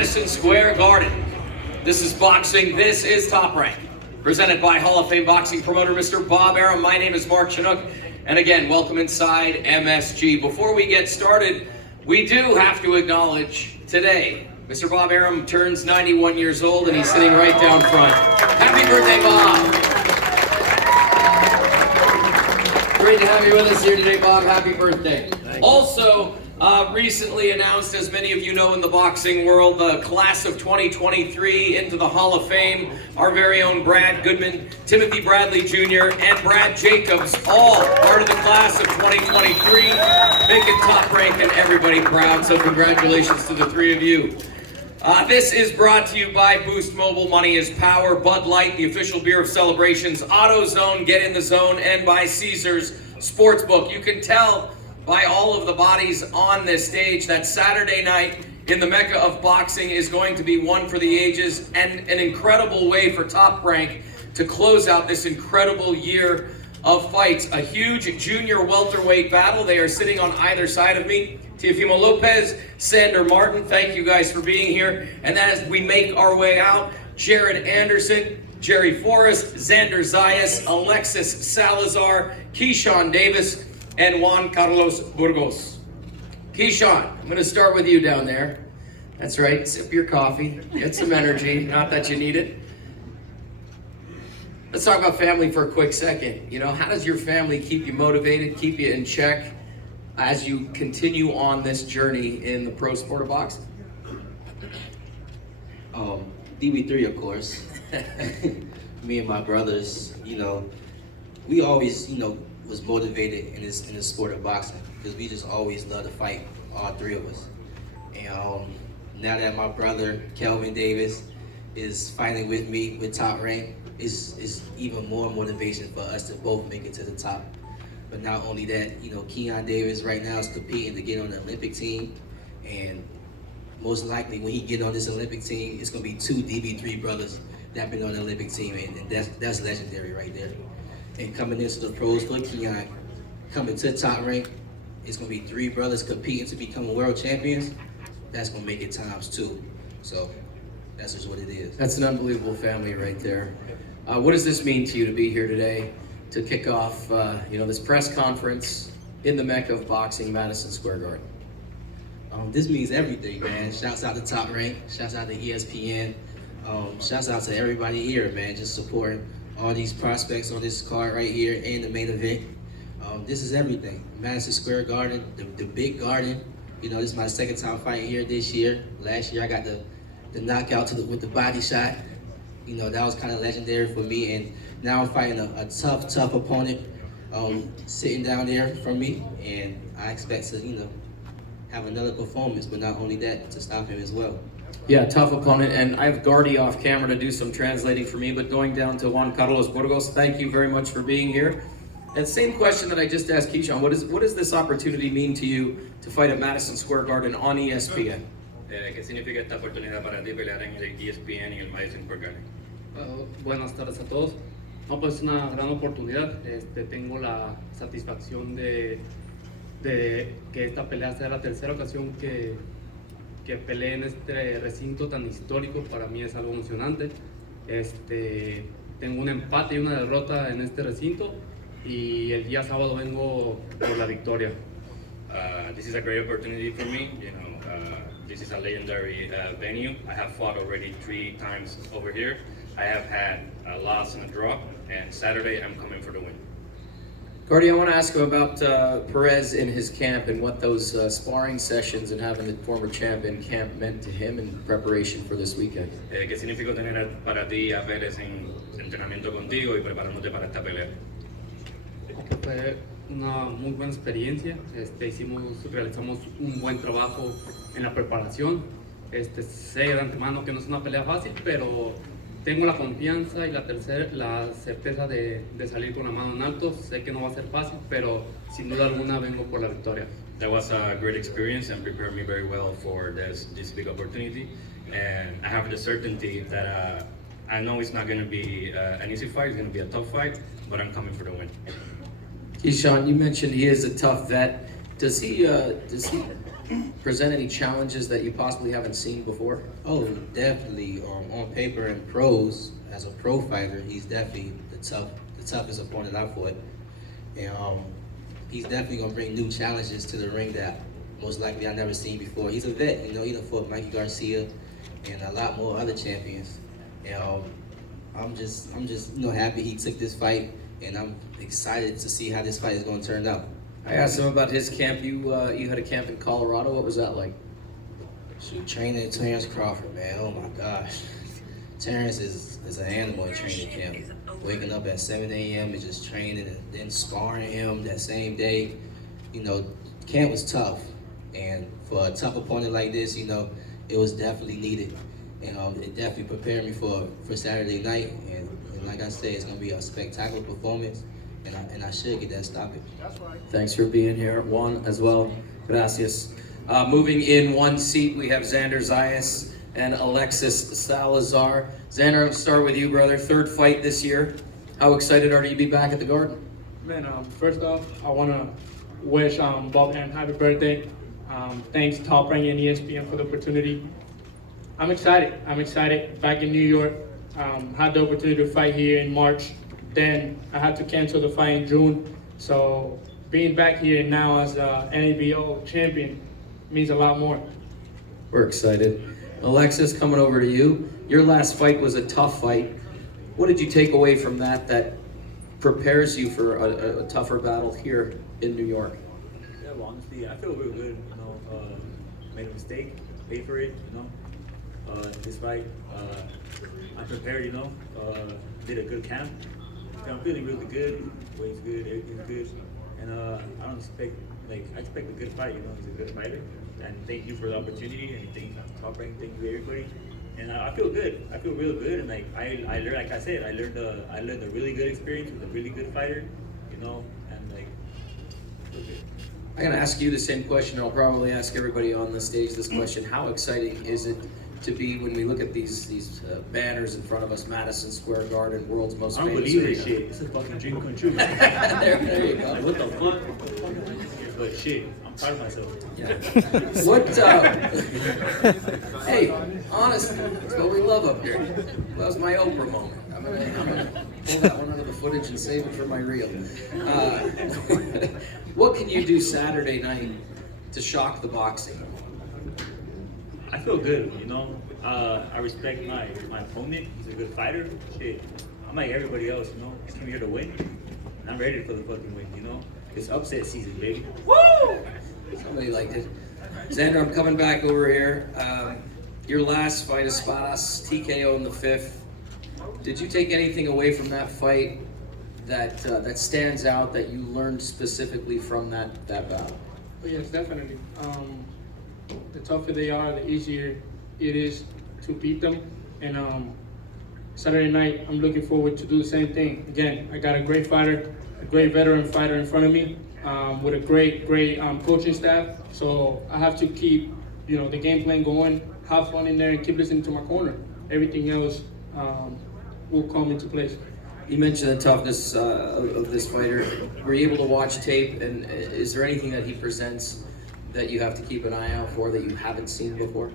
Madison Square Garden. This is boxing. This is Top Rank. Presented by Hall of Fame boxing promoter Mr. Bob Arum. My name is Mark Chinook. And again, welcome inside MSG. Before we get started, we do have to acknowledge today, Mr. Bob Arum turns 91 years old and he's sitting right down front. Happy birthday, Bob. Great to have you with us here today, Bob. Happy birthday. Also, recently announced, as many of you know in the boxing world, the class of 2023 into the Hall of Fame, our very own Brad Goodman, Timothy Bradley Jr., and Brad Jacobs, all part of the class of 2023, making Top Rank and everybody proud, so congratulations to the three of you. This is brought to you by Boost Mobile, Money is Power, Bud Light, the official beer of celebrations, AutoZone, Get in the Zone, and by Caesars Sportsbook. You can tell by all of the bodies on this stage that Saturday night in the Mecca of boxing is going to be one for the ages and an incredible way for Top Rank to close out this incredible year of fights. A huge junior welterweight battle. They are sitting on either side of me. TEOFIMO Lopez, Sandor Martin, thank you guys for being here. And as we make our way out, Jared Anderson, Jerry Forrest, Xander Zayas, Alexis Salazar, Keyshawn Davis, and Juan Carlos Burgos. Keyshawn, I'm going to start with you down there. That's right, sip your coffee, get some energy, not that you need it. Let's talk about family for a quick second. You know, how does your family keep you motivated, keep you in check as you continue on this journey in the pro sport of boxing? DB3, of course. Me and my brothers, you know, we always, was motivated in the sport of boxing because we just always loved to fight, all three of us. And now that my brother Kelvin Davis is fighting with me with Top Rank, it's even more motivation for us to both make it to the top. But not only that, Keyshawn Davis right now is competing to get on the Olympic team, and most likely when he get on this Olympic team, it's gonna be two DB3 brothers that been on the Olympic team, and that's legendary right there. And coming into the pros for Keyshawn, coming to Top Rank, it's gonna be three brothers competing to become world champions. That's gonna make it times two. So that's just what it is. That's an unbelievable family right there. What does this mean to you to be here today to kick off, this press conference in the Mecca of boxing, Madison Square Garden? This means everything, man. Shouts out to Top Rank. Shouts out to ESPN. Shouts out to everybody here, man. Just supporting all these prospects on this card right here and the main event. This is everything. Madison Square Garden, the big garden. This is my second time fighting here this year. Last year I got the knockout with the body shot. That was kind of legendary for me. And now I'm fighting a tough opponent sitting down there from me. And I expect to, have another performance, but not only that, to stop him as well. Yeah, tough opponent, and I have Gardy off camera to do some translating for me, but going down to Juan Carlos Burgos, thank you very much for being here. And same question that I just asked Keyshawn, what does this opportunity mean to you to fight at Madison Square Garden on ESPN? ¿Qué significa esta oportunidad para ti pelear en el ESPN y el Madison Square Garden? Buenas tardes a todos. No, pues es una gran oportunidad. Tengo la satisfacción de que esta pelea sea la tercera ocasión que peleé en este recinto tan histórico. Para mí es algo emocionante. Tengo un empate y una derrota en este recinto y el día sábado vengo por la victoria. This is a great opportunity for me. This is a legendary venue. I have fought already 3 times over here. I have had a loss and a draw, and Saturday I'm coming for the win. Gardy, I want to ask him about Perez in his camp and what those sparring sessions and having the former champ in camp meant to him in preparation for this weekend. ¿Qué significó tener para ti a Pérez en entrenamiento contigo y preparándote para esta pelea? Fue una muy buena experiencia. Realizamos un buen trabajo en la preparación. Sé de antemano que no es una pelea fácil, pero tengo la confianza y la certeza de salir con la mano en alto. Sé que no va a ser fácil, pero sin duda alguna vengo por la victoria. That was a great experience and prepared me very well for this big opportunity. And I have the certainty that I know it's not going to be an easy fight. It's going to be a tough fight, but I'm coming for the win. Keyshawn, you mentioned he is a tough vet. Does he present any challenges that you possibly haven't seen before? Oh, definitely. On paper and pros, as a pro fighter, he's definitely the toughest opponent I fought. And he's definitely gonna bring new challenges to the ring that most likely I never seen before. He's a vet, you know. He done fought Mikey Garcia and a lot more other champions. And I'm just happy he took this fight, and I'm excited to see how this fight is gonna turn out. I asked him about his camp. You had a camp in Colorado. What was that like? Shoot, training Terrence Crawford, man. Oh my gosh. Terrence is an animal in training camp. Waking up at 7 a.m. and just training and then sparring him that same day. You know, camp was tough. And for a tough opponent like this, you know, it was definitely needed. And it definitely prepared me for Saturday night. And like I said, it's going to be a spectacular performance. And I should get that stoppage. Thanks for being here. Juan as well. Gracias. Moving in one seat, we have Xander Zayas and Alexis Salazar. Xander, I'm gonna start with you, brother. Third fight this year. How excited are you to be back at the Garden? Man, first off, I want to wish Bob and happy birthday. Thanks Top Rank and ESPN for the opportunity. I'm excited. Back in New York. Had the opportunity to fight here in March. Then I had to cancel the fight in June. So being back here now as a NABO champion means a lot more. We're excited. Alexis, coming over to you. Your last fight was a tough fight. What did you take away from that prepares you for a tougher battle here in New York? Yeah, well, honestly, I feel real good. You know, made a mistake, paid for it. You know, this fight, I prepared. You know, did a good camp. I'm feeling really good. Weight's good, everything's good, and I don't expect I expect a good fight. You know, he's a good fighter, and thank you for the opportunity, and thank Top Rank, thank you everybody, and I feel good. I feel real good, and I learned, like I said, I learned a really good experience with a really good fighter, you know, and feel good. I'm gonna ask you the same question. I'll probably ask everybody on the stage this question. How exciting is it to be when we look at these banners in front of us, Madison Square Garden, world's most I don't famous believe this arena? shit. This is a fucking dream come true. there you go. Like, what the fuck? But shit, I'm proud of myself. Yeah. What? Hey, honestly, that's what we love up here. That was my Oprah moment. I'm gonna pull that one out of the footage and save it for my reel. What can you do Saturday night to shock the boxing? I feel good, you know. I respect my opponent. He's a good fighter. Shit, I'm like everybody else, you know. I came here to win, and I'm ready for the fucking win, you know. It's upset season, baby. Woo! Somebody liked it. Xander, I'm coming back over here. Your last fight, Espadas, TKO in the 5th. Did you take anything away from that fight that stands out that you learned specifically from that battle? But yes, definitely. The tougher they are, the easier it is to beat them. And Saturday night, I'm looking forward to do the same thing. Again, I got a great fighter, a great veteran fighter in front of me, with a great coaching staff. So I have to keep, the game plan going, have fun in there, and keep listening to my corner. Everything else will come into place. You mentioned the toughness of this fighter. Were you able to watch tape, and is there anything that he presents that you have to keep an eye out for that you haven't seen before?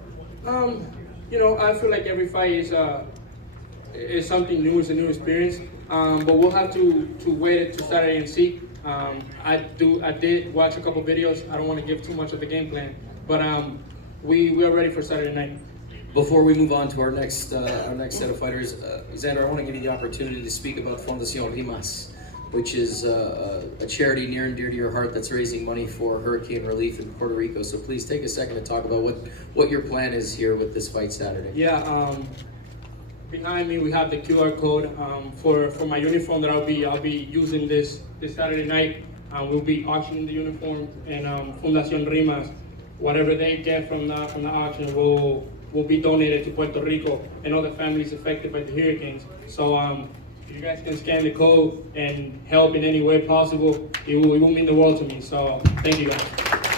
I feel like every fight is something new, it's a new experience. But we'll have to wait to Saturday and see. I did watch a couple videos. I don't want to give too much of the game plan, but we are ready for Saturday night. Before we move on to our next set of fighters, Xander, I want to give you the opportunity to speak about Fundación Rimas, which is a charity near and dear to your heart that's raising money for hurricane relief in Puerto Rico. So please take a second to talk about what your plan is here with this fight Saturday. Yeah, behind me we have the QR code for my uniform that I'll be using this Saturday night. We'll be auctioning the uniform, and Fundación Rimas, whatever they get from the auction will be donated to Puerto Rico and all the families affected by the hurricanes. So if you guys can scan the code and help in any way possible, it will mean the world to me. So thank you guys.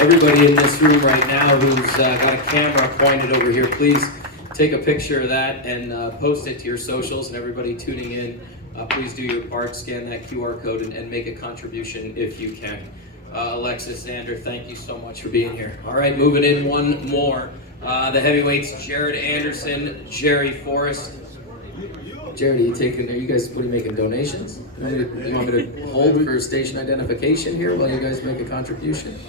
Everybody in this room right now who's got a camera pointed over here, please take a picture of that and post it to your socials. And everybody tuning in, please do your part, scan that QR code and make a contribution if you can. Alexis, Xander, thank you so much for being here. All right, moving in one more. The heavyweights, Jared Anderson, Jerry Forrest. Jared, are you guys making donations? You want me to hold for station identification here while you guys make a contribution?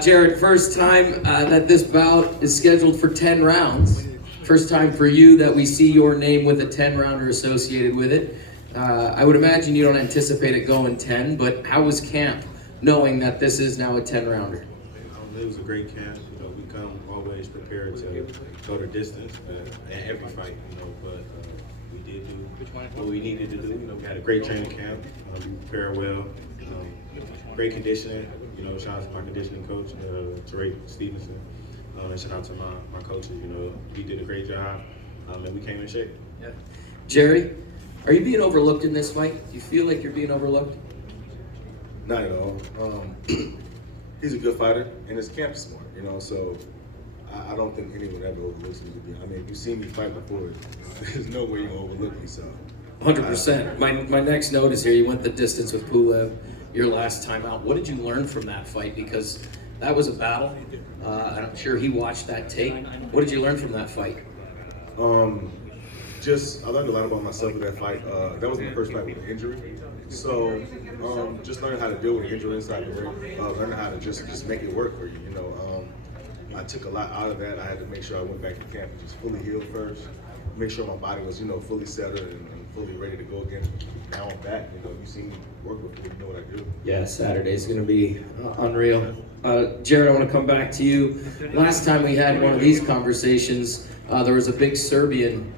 Jared, first time that this bout is scheduled for 10 rounds. First time for you that we see your name with a 10-rounder associated with it. I would imagine you don't anticipate it going 10, but how was camp knowing that this is now a 10-rounder? It was a great camp. You know, we come always prepared to go the distance in every fight. You know, but we did do what we needed to do. You know, we had a great training camp. We prepared well. Great conditioning. You know, shout out to my conditioning coach, Tarek Stevenson, and shout out to my coaches. You know, he did a great job, and we came in shape. Yeah. Jerry, are you being overlooked in this fight? Do you feel like you're being overlooked? Not at all. He's a good fighter, and his camp is smart, you know, so I don't think anyone ever overlooks me. I mean, if you've seen me fight before, there's no way you're going to overlook me, so. 100%. My next note is here, you went the distance with Pulev your last time out. What did you learn from that fight? Because that was a battle. I'm sure he watched that tape. What did you learn from that fight? I learned a lot about myself in that fight. That was my first fight with an injury. So just learning how to deal with an injury inside the ring, learning how to just make it work for you, you know. I took a lot out of that. I had to make sure I went back to camp and just fully healed first, make sure my body was, you know, fully settled and fully ready to go again. Now I'm back, you know, you've seen me work before, you know what I do. Yeah, Saturday's going to be unreal. Jared, I want to come back to you. Last time we had one of these conversations, there was a big Serbian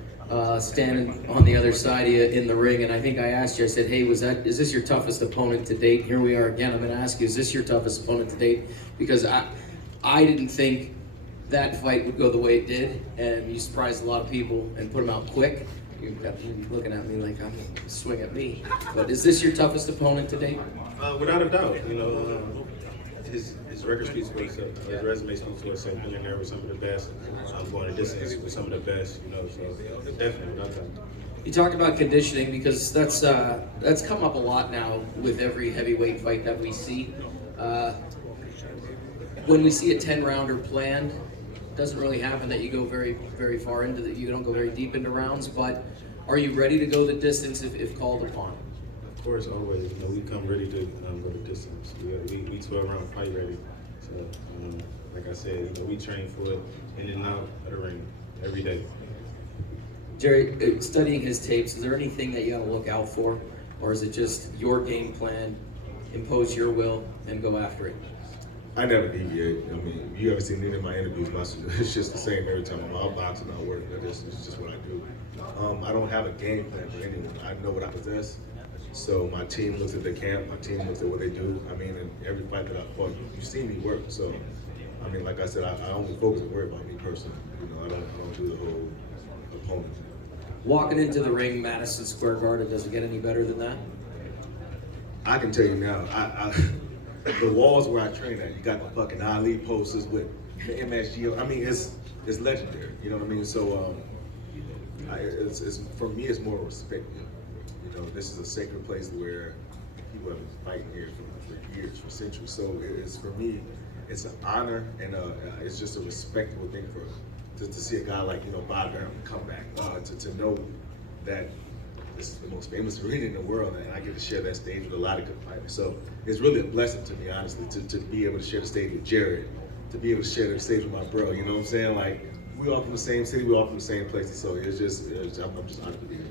standing on the other side of you in the ring, and I think I asked you, I said, hey, is this your toughest opponent to date? Here we are again. I'm going to ask you, is this your toughest opponent to date? Because I didn't think that fight would go the way it did, and you surprised a lot of people and put them out quick. You're looking at me like I'm swing at me. But is this your toughest opponent to date? Without a doubt, you know, his record speaks for itself. His resume speaks for itself. Been in there with some of the best. I'm going to distance with some of the best, you know, so definitely without doubt. You talked about conditioning because that's come up a lot now with every heavyweight fight that we see. When we see a 10-rounder planned, it doesn't really happen that you go very, very far into you don't go very deep into rounds, but are you ready to go the distance if called upon? Of course, always. You know, we come ready to go the distance. We 12-round fight ready. So, like I said, you know, we train for it in and out of the ring every day. Jerry, studying his tapes, is there anything that you got to look out for, or is it just your game plan, impose your will, and go after it? I never deviate. I mean, you ever seen any of my interviews, it's just the same every time. I'm out boxing, I'm working. It's just what I do. I don't have a game plan for anyone. I know what I possess. So my team looks at their camp, my team looks at what they do. I mean, in every fight that I fought, you've seen me work. So, I mean, like I said, I only focus and worry about me personally. You know, I don't do the whole opponent. Walking into the ring, Madison Square Garden, does it get any better than that? I can tell you now, the walls where I train at, you got the fucking Ali posters with the MSG. I mean, it's legendary. You know what I mean? So, it's for me, it's more respect. You know, this is a sacred place where people have been fighting here for years, for centuries. So it's for me, it's an honor and it's just a respectable thing to see a guy like Bob Arum come back. To know that this is the most famous arena in the world, and I get to share that stage with a lot of good fighters. So it's really a blessing to me, honestly, to be able to share the stage with Jared, to be able to share the stage with my bro. You know what I'm saying? Like, we all from the same city, we all from the same places. So I'm just honored to be here.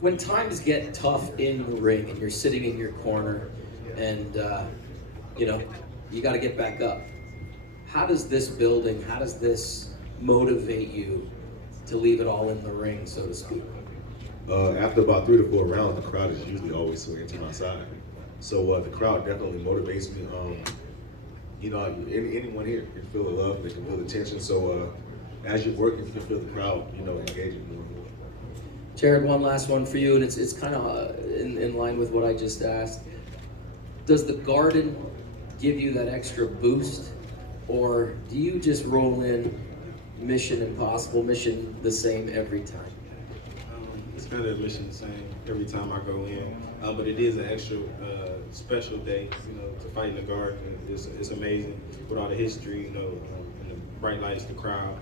When times get tough in the ring and you're sitting in your corner and, you got to get back up, how does this building, how does this motivate you to leave it all in the ring, so to speak? After about 3 to 4 rounds, the crowd is usually always swinging to my side. So the crowd definitely motivates me. Anyone here can feel the love, they can feel the tension. So as you're working, you can feel the crowd, engaging more and more. Jared, one last one for you, and it's kind of in line with what I just asked. Does the Garden give you that extra boost, or do you just roll in mission impossible, mission the same every time? It's It's kind of admission the same every time I go in, but it is an extra special day, you know, to fight in the guard. It's amazing with all the history, you know, and the bright lights, the crowd.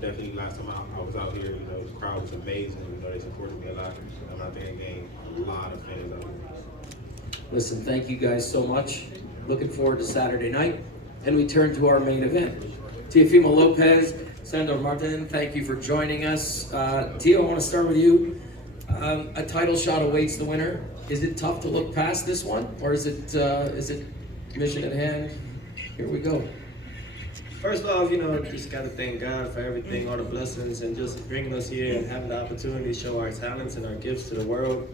Definitely last time I was out here, you know, the crowd was amazing. You know, they supported me a lot. I think I gained a lot of fans out here. Listen, thank you guys so much. Looking forward to Saturday night. And we turn to our main event. TEOFIMO Lopez, Sandor Martin, thank you for joining us. Tio, I want to start with you. A title shot awaits the winner. Is it tough to look past this one, or is it mission at hand? Here we go. First off, you know, just got to thank God for everything, all the blessings, and just bringing us here and having the opportunity to show our talents and our gifts to the world.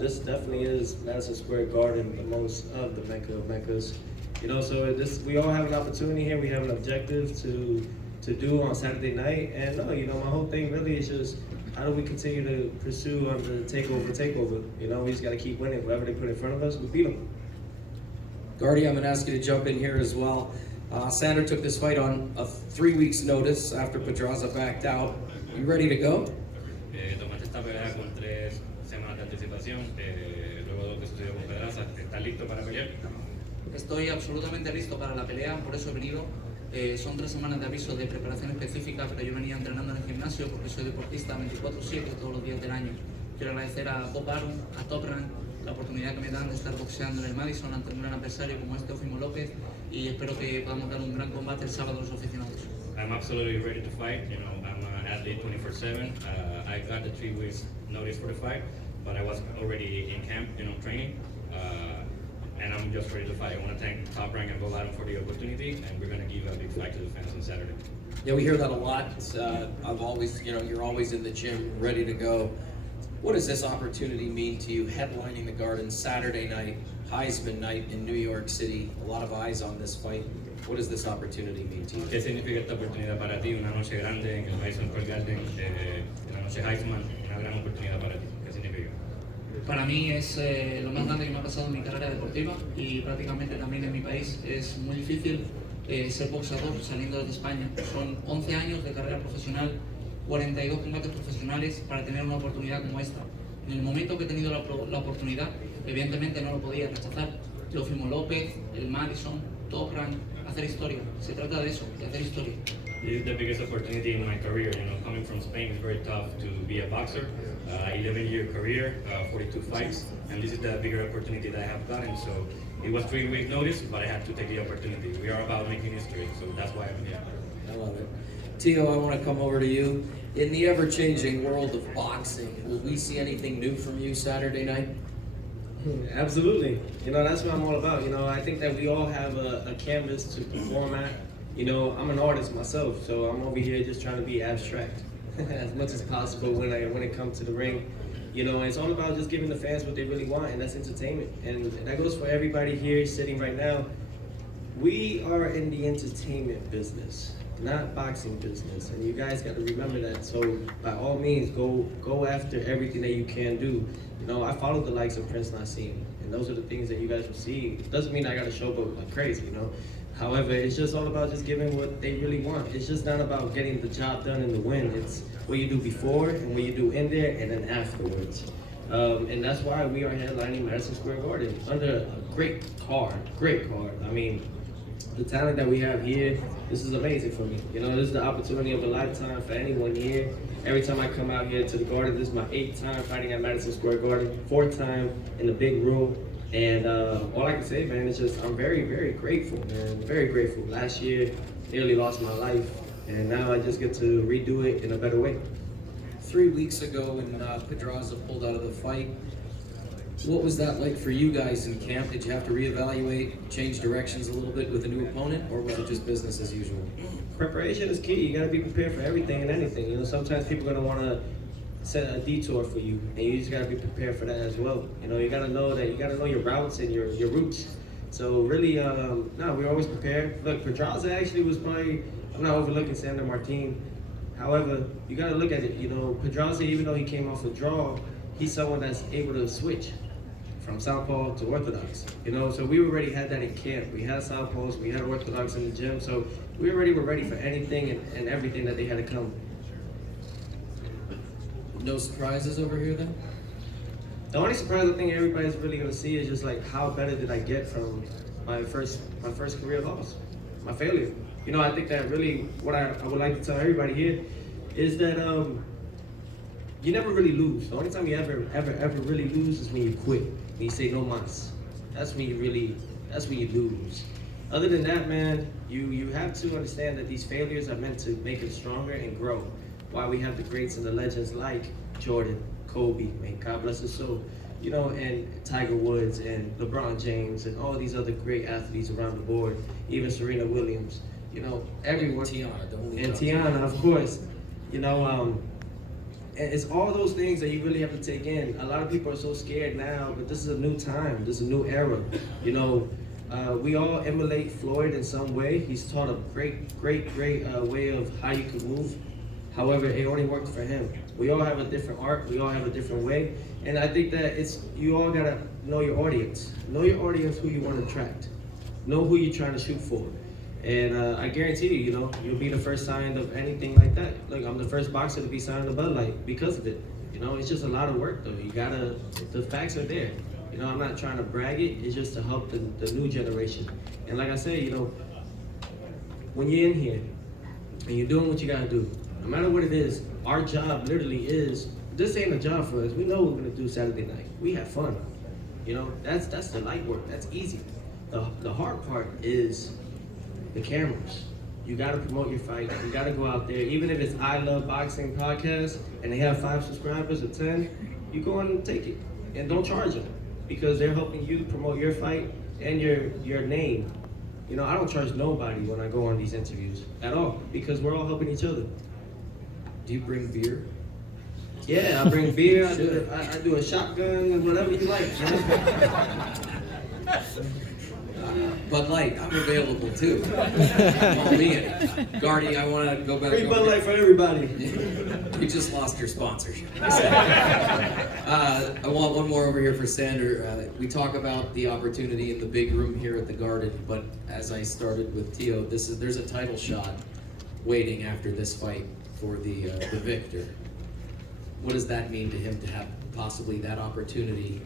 This definitely is Madison Square Garden, the most of the Mecca of Meccas. You know, so we all have an opportunity here. We have an objective to do on Saturday night, and you know, my whole thing really is just how do we continue to pursue the takeover. You know, we just got to keep winning. Whatever they put in front of us, we beat them. Guardy, I'm going to ask you to jump in here as well. Sandor took this fight on a 3 weeks notice after Pedraza backed out. You ready to go? Tomaste esta pelea con 3 semanas de anticipación, luego de lo que sucedió con Pedraza. ¿Estás listo para pelear? Estoy absolutamente listo para la pelea, por eso he venido. Son 3 semanas de aviso de preparación específica, pero yo venía entrenando en el gimnasio porque soy deportista 24/7 todos los días del año. Quiero agradecer a Arum, a Top Rank, la oportunidad que me dan de estar boxeando en el Madison ante un gran adversario como es TEOFIMO Lopez, y espero que podamos dar un gran combate el sábado a los aficionados. I'm absolutely ready to fight. You know, I'm an athlete 24/7. I got the 3 weeks notice for the fight, but I was already in camp, you know, training. And I'm just ready to fight. I want to thank Top Rank and Arum for the opportunity, and we're going to give a big fight to the fans on Saturday. Yeah, we hear that a lot. I've always, you know, you're always in the gym, ready to go. What does this opportunity mean to you, headlining the Garden Saturday night, Heisman night in New York City? A lot of eyes on this fight. What does this opportunity mean to you? ¿Qué significa esta oportunidad para ti? Una noche grande en el Madison Square Garden, una noche Heisman, una gran oportunidad para ti. ¿Qué significa? Para mí es lo más grande que me ha pasado en mi carrera deportiva y prácticamente también en mi país. Es muy difícil ser boxeador saliendo desde España. Son 11 años de carrera profesional, 42 combates profesionales para tener una oportunidad como esta. En el momento que he tenido la oportunidad, evidentemente no lo podía rechazar. TEOFIMO Lopez, el Madison, Top Rank, hacer historia. Se trata de eso, de hacer historia. This is the biggest opportunity in my career. You know, coming from Spain is very tough to be a boxer. 11-year career, 42 fights, and this is the bigger opportunity that I have gotten. So it was 3 weeks notice, but I had to take the opportunity. We are about making history, so that's why I'm here. I love it. Tio, I want to come over to you. In the ever-changing world of boxing, will we see anything new from you Saturday night? Absolutely. You know, that's what I'm all about. You know, I think that we all have a canvas to perform at. You know, I'm an artist myself, so I'm over here just trying to be abstract as much as possible when it comes to the ring. You know, it's all about just giving the fans what they really want, and that's entertainment. And that goes for everybody here sitting right now. We are in the entertainment business, not boxing business, and you guys got to remember that. So by all means, go after everything that you can do. You know, I follow the likes of Prince Nassim, and those are the things that you guys will see. It doesn't mean I got to showboat like crazy, you know. However, it's just all about just giving what they really want. It's just not about getting the job done and the win. It's what you do before and what you do in there and then afterwards. And that's why we are headlining Madison Square Garden under a great card. I mean, the talent that we have here, this is amazing for me. You know, this is the opportunity of a lifetime for anyone here. Every time I come out here to the Garden, this is my 8th time fighting at Madison Square Garden, 4th time in the big room. And all I can say, man, is just I'm very, very grateful, man. Very grateful. Last year, nearly lost my life, and now I just get to redo it in a better way. 3 weeks ago when Pedraza pulled out of the fight, what was that like for you guys in camp? Did you have to reevaluate, change directions a little bit with a new opponent, or was it just business as usual? Preparation is key. You gotta be prepared for everything and anything. You know, sometimes people are gonna wanna set a detour for you, and you just gotta be prepared for that as well. You know, you gotta know your routes and your routes. So really, no, we're always prepared. Look, Pedraza actually was probably, I'm not overlooking Sandor Martin. However, you gotta look at it. You know, Pedraza, even though he came off a draw, he's someone that's able to switch from southpaw to orthodox. You know, so we already had that in camp. We had southpaws, we had orthodox in the gym, so we already were ready for anything and everything that they had to come. no surprises over here then? The only surprise I think everybody's really gonna see is just like how better did I get from my first career loss, my failure. You know, I think that really what I would like to tell everybody here is that you never really lose. The only time you ever really lose is when you quit. When you say no mas. That's when you lose. Other than that, man, you have to understand that these failures are meant to make us stronger and grow. Why we have the greats and the legends like Jordan, Kobe, man, God bless his soul, you know, and Tiger Woods and LeBron James and all these other great athletes around the board, even Serena Williams, you know, everyone. Tiana, of course, you know, and it's all those things that you really have to take in. A lot of people are so scared now, but this is a new time, this is a new era, you know. We all emulate Floyd in some way. He's taught a great way of how you can move. However, it only worked for him. We all have a different art. We all have a different way. And I think that you all gotta know your audience. Know your audience, who you want to attract. Know who you're trying to shoot for. And I guarantee you, you know, you'll be the first signed of anything like that. Like, I'm the first boxer to be signed to Bud Light because of it. You know, it's just a lot of work though. The facts are there. You know, I'm not trying to brag it. It's just to help the new generation. And like I say, you know, when you're in here and you're doing what you gotta do, no matter what it is, our job literally is, this ain't a job for us. We know what we're gonna do Saturday night. We have fun. You know, that's the light work. That's easy. The hard part is the cameras. You gotta promote your fight. You gotta go out there. Even if it's I Love Boxing podcast and they have 5 subscribers or 10, you go and take it. And don't charge them because they're helping you promote your fight and your name. You know, I don't charge nobody when I go on these interviews at all because we're all helping each other. Do you bring beer? Yeah, I bring beer. I do a shotgun, whatever you like. You know? Bud Light, I'm available too. Call me in. Guardy, I want to go back. Free Bud Light for everybody. You just lost your sponsorship. I want one more over here for Sandor. We talk about the opportunity in the big room here at the Garden, but as I started with Teo, there's a title shot waiting after this fight for the victor. What does that mean to him to have possibly that opportunity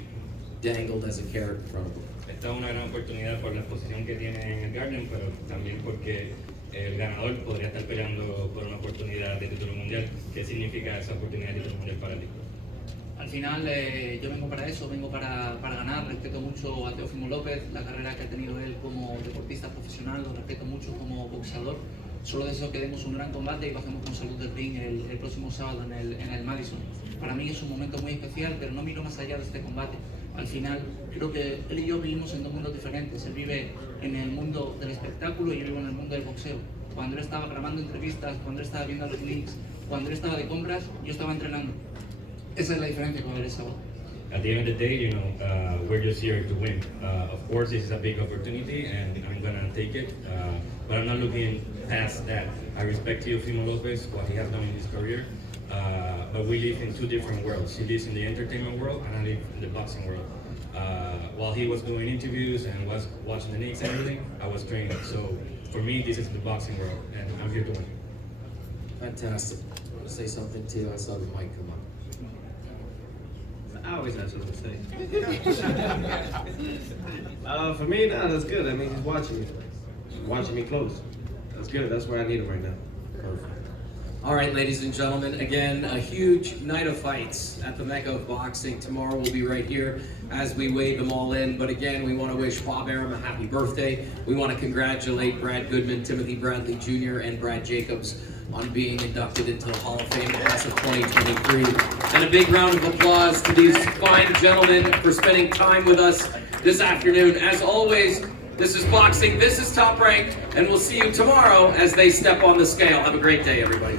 dangled as a carrot in front of him? Esta es una gran oportunidad por la posición que tiene en el Garden, pero también porque el ganador podría estar peleando por una oportunidad de título mundial. ¿Qué significa esa oportunidad de título mundial para ti? Al final yo vengo para eso, vengo para ganar. Respeto mucho a Teófimo López, la carrera que ha tenido él como deportista profesional, lo respeto mucho como boxeador. Solo deseo que demos un gran combate y bajemos con salud del ring el próximo sábado en el Madison. Para mí es un momento muy especial, pero no miro más allá de este combate. Al final creo que él y yo vivimos en dos mundos diferentes. Él vive en el mundo del espectáculo y yo vivo en el mundo del boxeo. Cuando él estaba grabando entrevistas, cuando él estaba viendo los links, cuando él estaba de compras, yo estaba entrenando. Esa es la diferencia con el sábado. At the end of the day, you know, we're just here to win. Of course, this is a big opportunity, and I'm gonna take it. But I'm not looking past that. I respect Teofimo Lopez, what he has done in his career. But we live in two different worlds. He lives in the entertainment world, and I live in the boxing world. While he was doing interviews and was watching the Knicks and everything, I was training. So for me, this is the boxing world, and I'm here to win. Fantastic. Want to say something to you? I saw the mic come up. I always have something to say. For me, no, that's good. I mean, he's watching me. He's watching me close. That's good. That's where I need him right now. Perfect. All right, ladies and gentlemen, again, a huge night of fights at the Mecca of Boxing. Tomorrow we'll be right here as we wave them all in. But again, we want to wish Bob Arum a happy birthday. We want to congratulate Brad Goodman, Timothy Bradley Jr., and Brad Jacobs on being inducted into the Hall of Fame class of 2023. And a big round of applause to these fine gentlemen for spending time with us this afternoon. As always, this is Boxing, this is Top Rank, and we'll see you tomorrow as they step on the scale. Have a great day, everybody.